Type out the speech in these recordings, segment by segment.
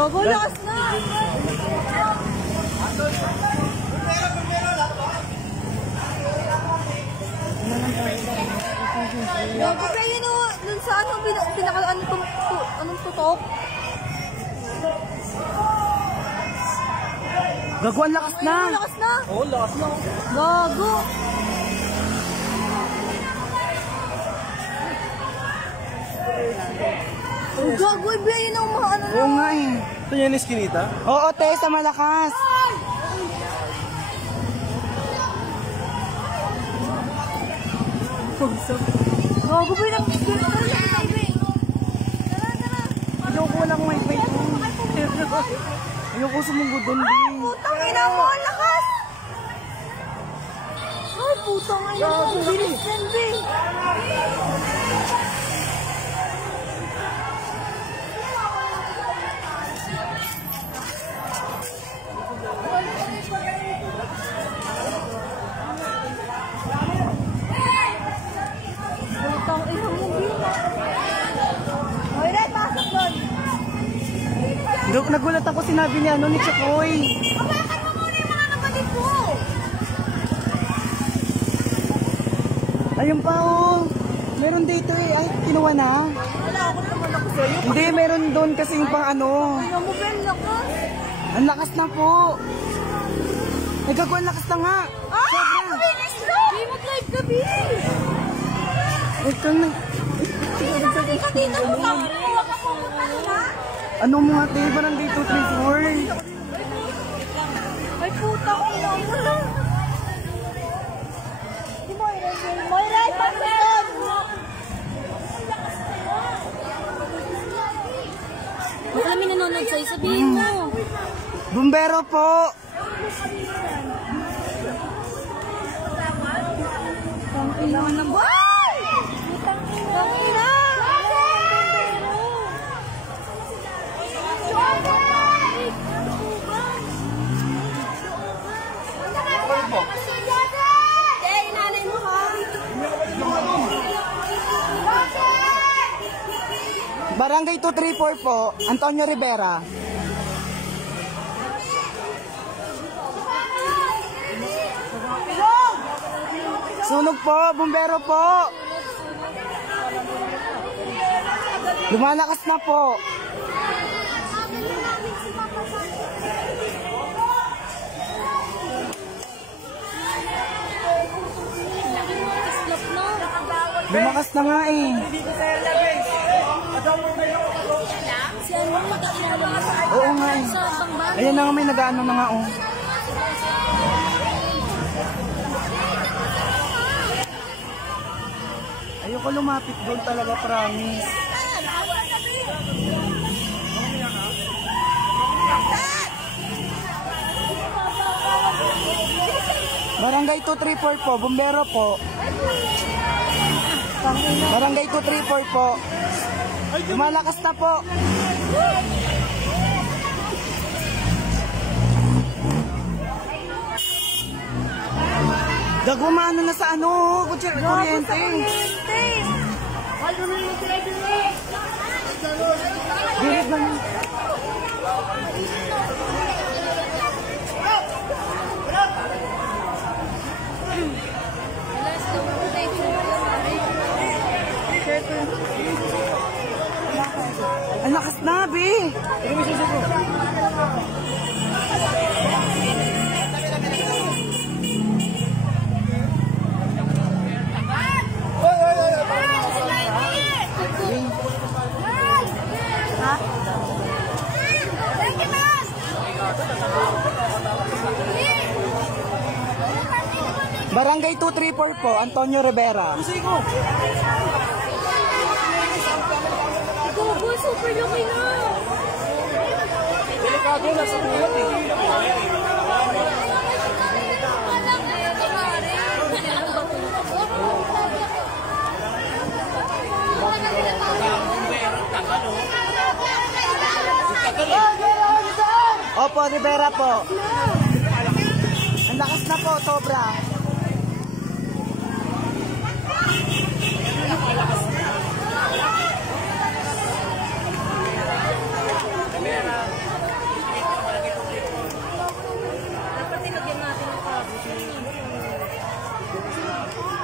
Gogo, lakas na! Gogo, kayo no, dun sa ano, anong tutok? Gago, ang lakas na! Lakas na! Oo, lakas na. Gago! Oh, gago, ibigay na mga ano na. Oo nga eh. Ito yan yung eskinita? Oo, te, sa malakas. Gago, ba yung Ayoko lang may wait. Ayoko sumugod doon, B. putang ina mo, ang lakas! Ay, putang ina mo, ang bilis yan, B. Putang ina mo, B. Oy, Red, pasok doon. Nagulat ako sinabi niya, ano, ni Chakoy. Kabakan mo muna yung mga kapatid mo. Ayun pa, oh. Meron dito eh. Ay, kinuha na. Wala ako naman ako sa'yo. Hindi, meron doon kasing pang ano. Ina mo, Ben, lakas. Ang lakas na po. Ay, gago, ang lakas na nga. Ah! Bilis na! Di mag-live ka, B. Huwag kang nag... Hindi ka dito mo sa kuha ka pumunta na. Ano mo nga, te? Ba nandito, 3-4? Ay, puta ko na mo na. Si Moira, Moira, pasok! Baka namin nanonood sa'yo, sabihin mo. Bumbero po. Tangina na ba? Tangina! Inanay mo ha? Barangay 234 po. Antonio Rivera. Sunog po. Bumbero po. Lumalakas na po. Lumakas na nga eh. Si ano magkakilala sa Oo nga eh. pangbago? Ayan na nga, may nag-ano na nga oh. Ayoko lumapit doon talaga, promise. Barangay 234 po, bumbero po. Barangay 234 po. Lumalakas na po. Gagumano na sa ano, kuryente. Dirit na na. Ang lakas na, Bi. Barangay 234 po, Antonio Rivera. Gogo, super laki na. Delikado na sa buhat eh. Opo, Rivera po. Ang lakas na po, sobra.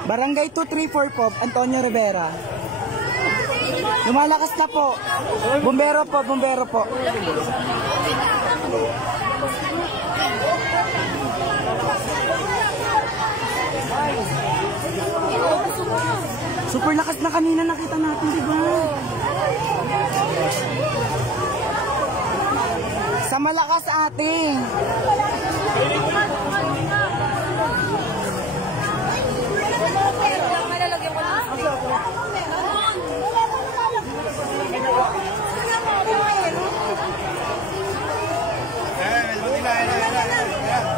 Barangay 234 po, Antonio Rivera. Lumalakas na po. Bumbero po, bumbero po. Super lakas na kanina nakita natin, di ba? Sa malakas ating.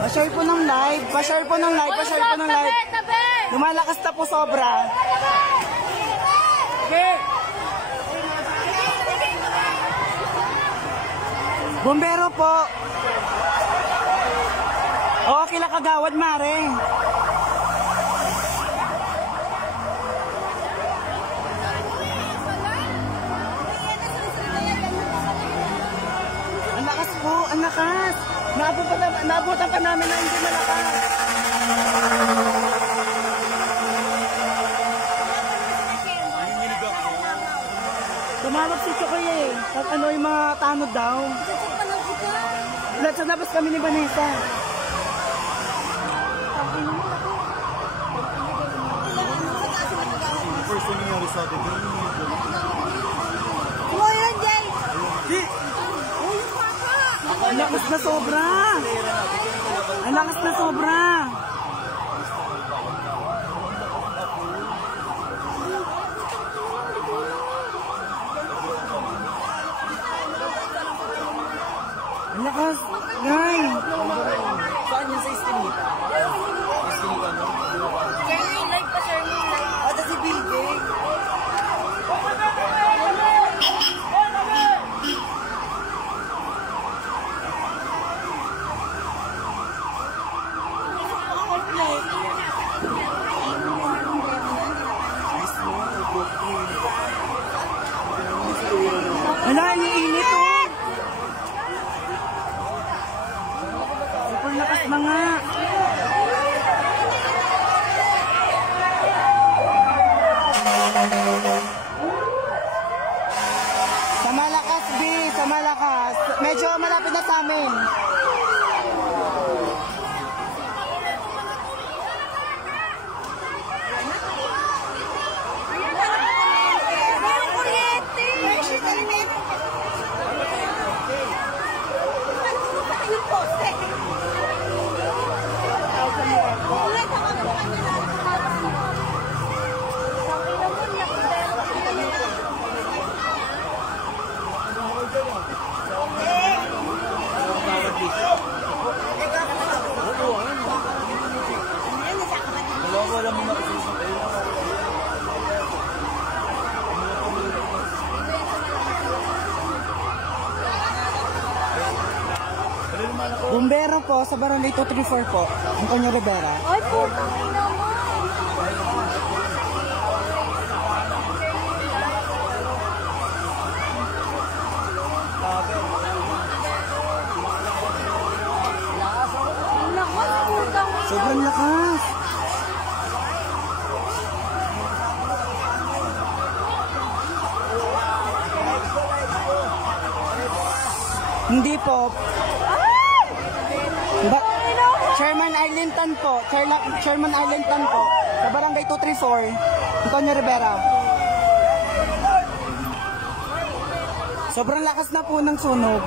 Pa-share po ng live, pa-share po ng live, pa-share po ng live. Lumalakas na po sobra. Bumbero po. Oo, kila kagawad, mare. Ang lakas po, ang lakas. Naabutan pa namin na hindi malakas. Tumawag si Chokoy eh. Ano yung mga tanod daw. Sa labas kami ni Vanessa. Ang lakas na sobra. Ang lakas na sobra. Ang lakas. Ngay. Saan yan sa Estinita? Estinita, no? Share me live pa, share me live. Ata si BJ. Wala, yung init oh. Super lakas na nga. Sa malakas, B. Sa malakas. Medyo malapit na sa amin. Mayroong kuryente. Yung poste. Wala mo na kasi sa pera. Bumbero po sa Barangay 234 po. Antonio Rivera. Ay, putang ina mo. Ang lakas, putang ina. Sobrang lakas. Hindi po. Chairman Arlington po. Chairman Arlington po. Sa Barangay 234. Antonio Rivera. Sobrang lakas na po ng sunog.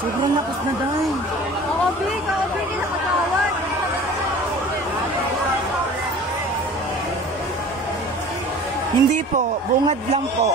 Sobrang lakas na dahil. Kakabig, nakatawad. Hindi po, bungad lang po.